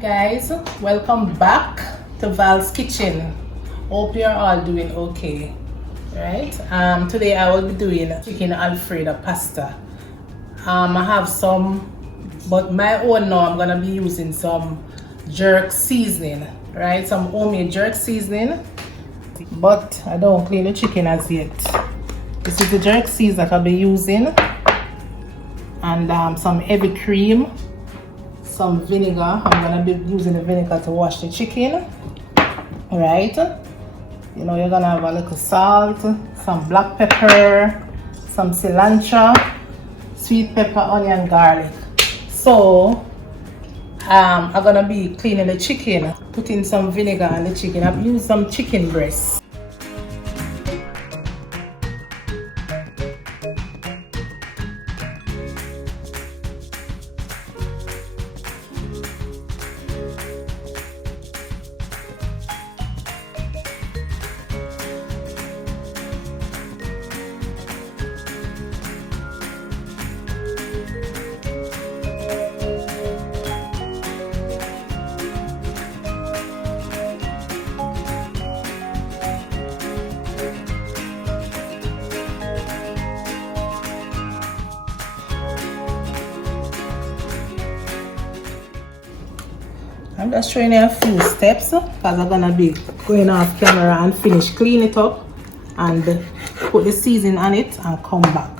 Guys, welcome back to Val's kitchen. Hope you're all doing okay, right? Today I will be doing chicken Alfredo pasta. I have some, but my own now I'm gonna be using some jerk seasoning, right? Some homemade jerk seasoning, but I don't clean the chicken as yet. This is the jerk seasoning that I'll be using, and some heavy cream, some vinegar. I'm gonna be using the vinegar to wash the chicken, right? You know, you're gonna have a little salt, some black pepper, some cilantro, sweet pepper, onion, garlic. So I'm gonna be cleaning the chicken, putting some vinegar on the chicken. I've used some chicken breast. I'm just showing you a few steps because I'm gonna be going off camera and finish clean it up and put the seasoning on it and come back.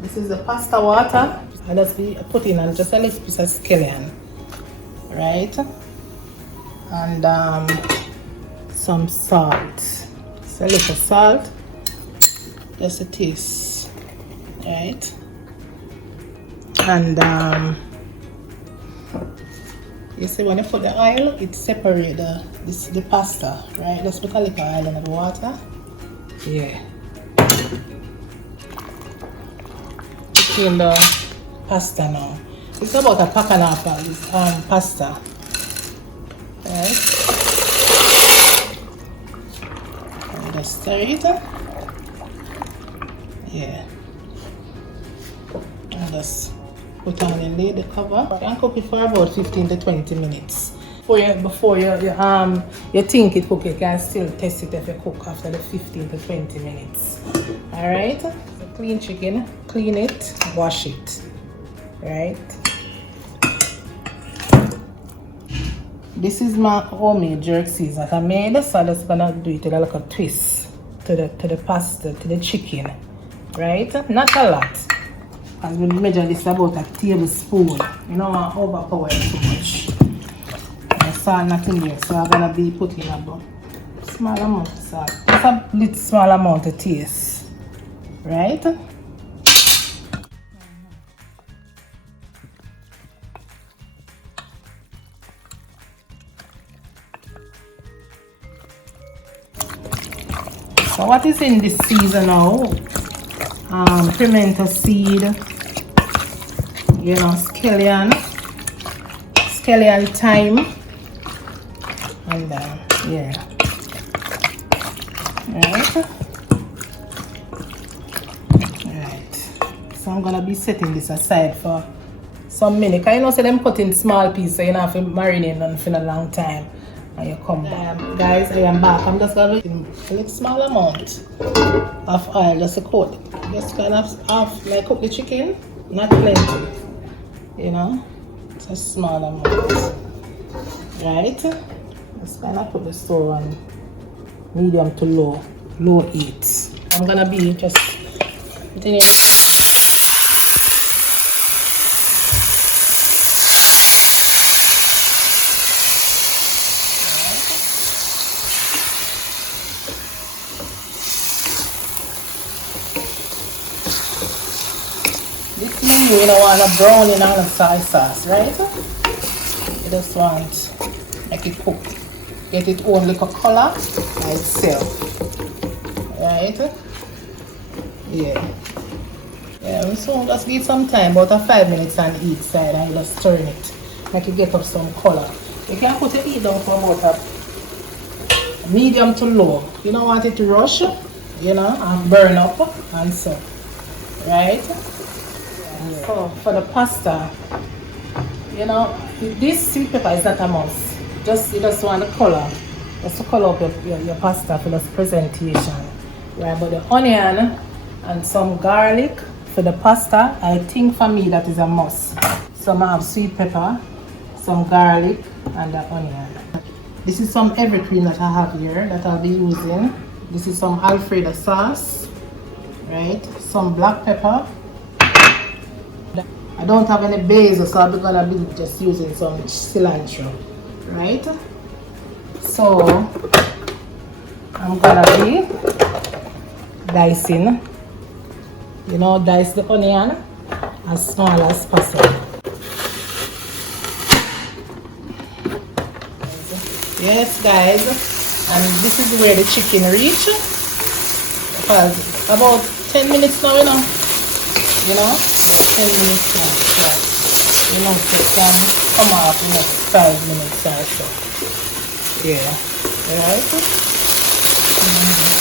This is the pasta water. I just be putting on just a little piece of scallion, right? And some salt. So a little salt, just a taste, right? And you see, when you put the oil, it separates the pasta, right? Let's put a little oil in the water. Yeah. Put in the pasta now. It's about a pack and a half of this pasta, right? And just stir it. Yeah. And just put on the lid, the cover, and cook it for about 15 to 20 minutes. Before you think it cook, you can still test it if you cook after the 15 to 20 minutes. Alright? So clean chicken, clean it, wash it. Right? This is my homemade jerk seasoning that I made, so I'm just gonna do it with a little twist to the pasta, to the chicken. Right? Not a lot. As we measure this about a tablespoon. You don't want to overpower it too much. And salt not in there, so I'm gonna be putting about small amount of salt. Just a little small amount of taste. Right? So what is in this season now? Pimento seed, you know, scallion, thyme, and yeah, right. So I'm gonna be setting this aside for some minutes. I know say them cut in small pieces, so you don't have to marinate them for a long time. And you come back. Guys, I am back. I'm just gonna put a little small amount of oil just to coat it. Just kind of half, like cook the chicken, not plenty, you know, it's a small amount, right? Just kind of put the stove on medium to low heat. I'm gonna be just putting it. You don't want to brown in all the soy sauce, right? You just want to make it cook. Get it own little color by itself. Right? Yeah. So just give some time, about 5 minutes on each side, and you just turn it. Make it get up some color. You can put the heat down for about a medium to low. You don't want it to rush, you know, and burn up and so. Right? So for the pasta, You know, this sweet pepper is not a must. You just want the color. Just to color up your pasta for this presentation. Right, but the onion and some garlic for the pasta, I think for me that is a must. So I have sweet pepper, some garlic, and the onion. This is some heavy cream that I have here that I'll be using. This is some Alfredo sauce, right? Some black pepper. I don't have any basil, so I'm gonna be just using some cilantro, right? So I'm gonna be dicing, you know, dice the onion as small as possible. Yes, guys, and this is where the chicken reach, because about 10 minutes now, you know, 10 minutes now, but you know, it can come off in the next 5 minutes or so. Yeah, right?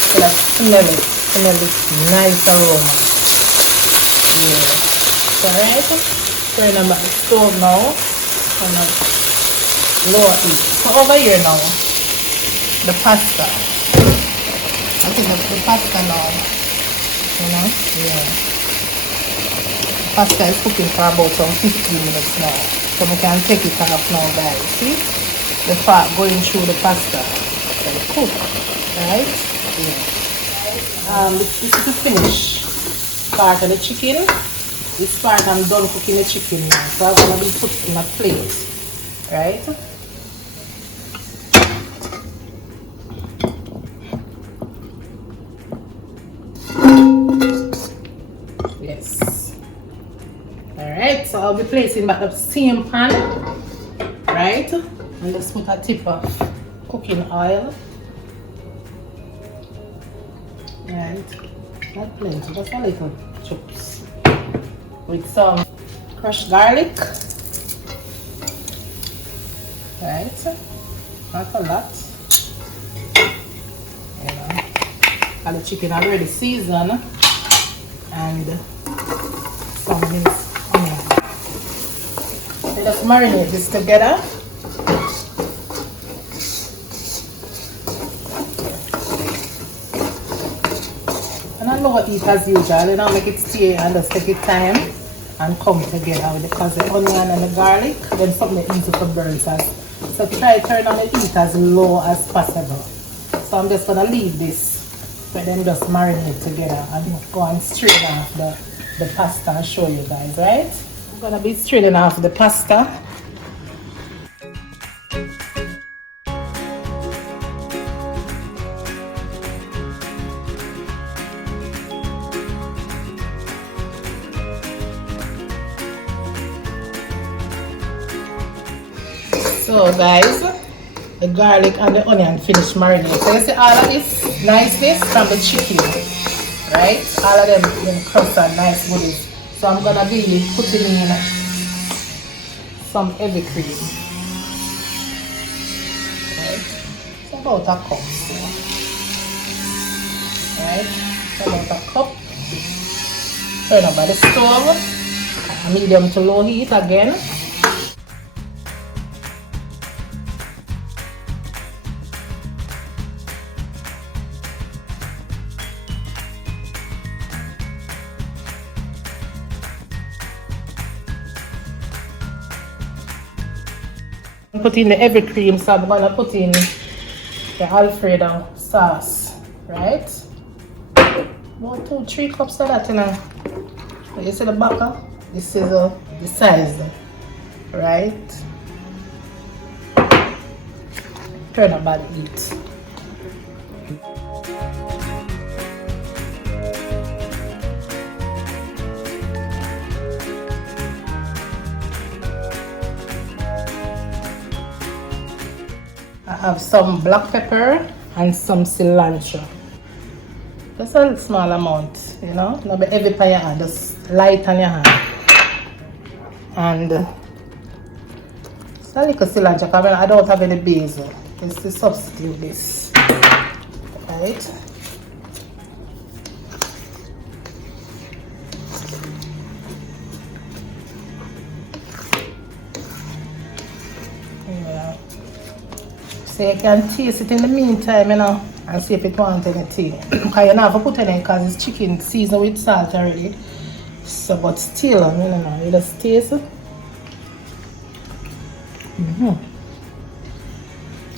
So that smell it, nice aroma. Yeah, so right, turn on the stove now, turn on lower heat. So over here now, the pasta. I think the pasta now, you know, yeah. Pasta is cooking for about some 15 minutes now. So we can take it off now, guys. See? The fat going through the pasta. So cook, right? Yeah. This is the finish part of the chicken. This part I'm done cooking the chicken now. So I'm going to be put in a plate, right? Yes. Alright, so I'll be placing back the same pan, right? And just put a tip of cooking oil. Right, not plenty, just a little chips. With some crushed garlic. Right, not a lot. You know, and the chicken already seasoned. And some minced onion. So just marinate this together. And I lower heat as usual, you know, make it stay and just take it time and come together because the onion and the garlic, then something easy to burn. So try to turn on the heat as low as possible. So I'm just gonna leave this. Let them just marinate together and go and strain off the pasta and show you guys, right? I'm gonna be straining off the pasta. So guys, the garlic and the onion finished marinating. So you see all of this niceness from the chicken, right? All of them crust and nice goodies. So I'm gonna be putting in some heavy cream, right? So about a cup, right? So about a cup. Turn up by the stove, a medium to low heat again. Put in the heavy cream, so I'm gonna put in the Alfredo sauce, right? About 2-3 cups of that, you know. You see the butter? This is the size, right? Turn up by the heat. I have some black pepper and some cilantro. Just a small amount, you know, not be heavy on your hand, just light on your hand. And just a little cilantro, because I don't have any basil. It's to substitute this, right? So you can taste it in the meantime, you know, and see if it wants anything. Because you don't have to put any because it's chicken seasoned with salt already. So, but still, I mean, you know, you just taste it.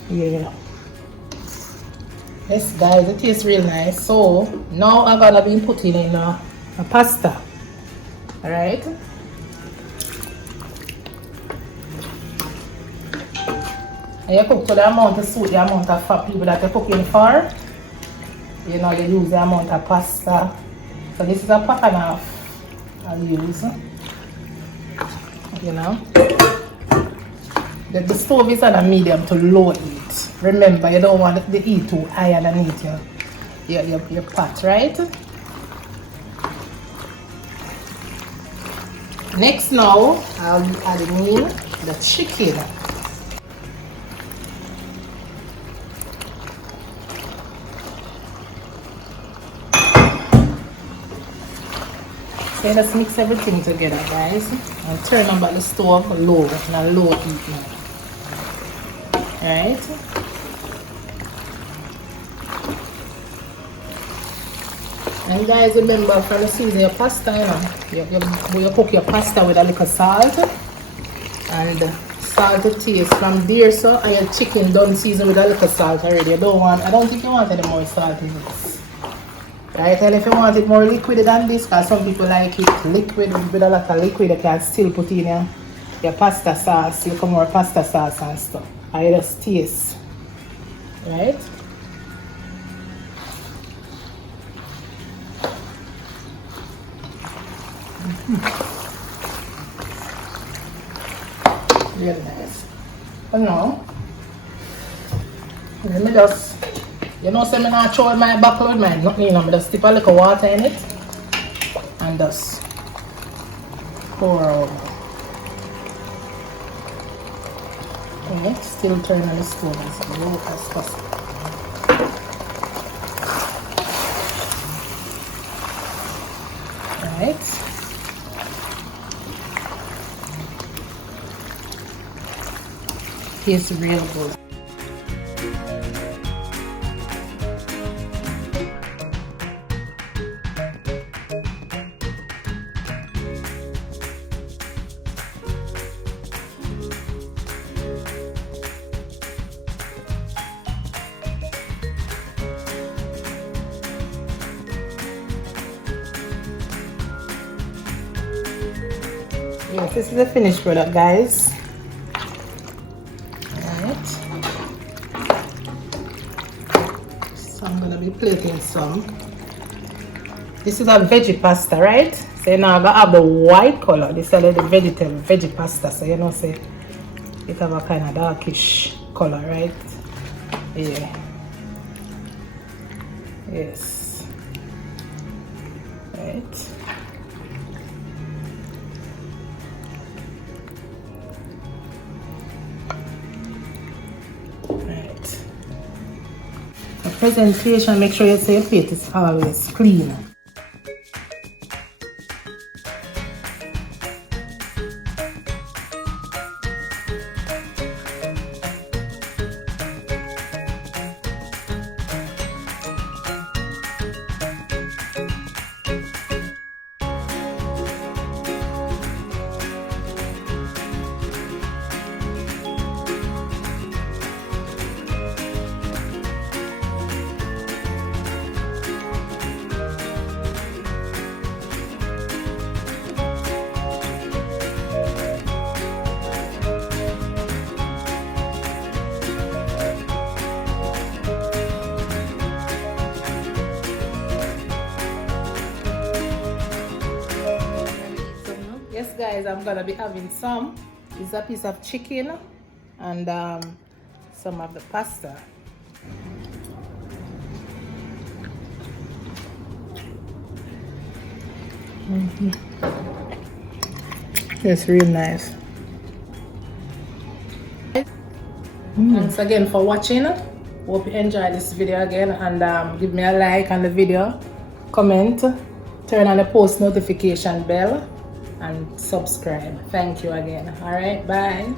Yeah. Yes, guys, it tastes real nice. So now I'm gonna be putting in a pasta. Alright. And you cook to the amount of suit, the amount of fat people that you're cooking for. You know, you use the amount of pasta. So this is a pack and a half I'll use. You know. The stove is on a medium to low heat. Remember, you don't want the heat too high underneath your pot, right? Next now, I'll be adding in the chicken. So let's mix everything together, guys. I'll turn on the stove low, not low heat now. Right? And guys, remember for the season your pasta, you know, you cook your pasta with a little salt and salt to taste from there, so and your chicken done season with a little salt already. I don't think you want any more salt in this. Right? And if you want it more liquid than this, because some people like it liquid with a lot of liquid, you can still put in your pasta sauce, you come more pasta sauce and stuff. I just taste. Right? Really nice. But now, let me just, you know, say me not throw my buckle with mine, nothing, you know, I just dip a little water in it and just pour over. Okay, still turn on the stove as low as possible. Right. Tastes real good. Yes, this is the finished product, guys. Alright. So I'm gonna be plating some. This is a veggie pasta, right? So you know I'm gonna have the white color. This is the veggie pasta. So you know, say it have a kind of darkish color, right? Yeah. Yes. Right. Presentation, make sure you say your plate is always clean. Yes, guys, I'm gonna be having some. This is a piece of chicken and some of the pasta. It's real nice. Thanks again for watching. Hope you enjoyed this video again, and give me a like on the video, comment, turn on the post notification bell, and subscribe. Thank you again. All right, bye.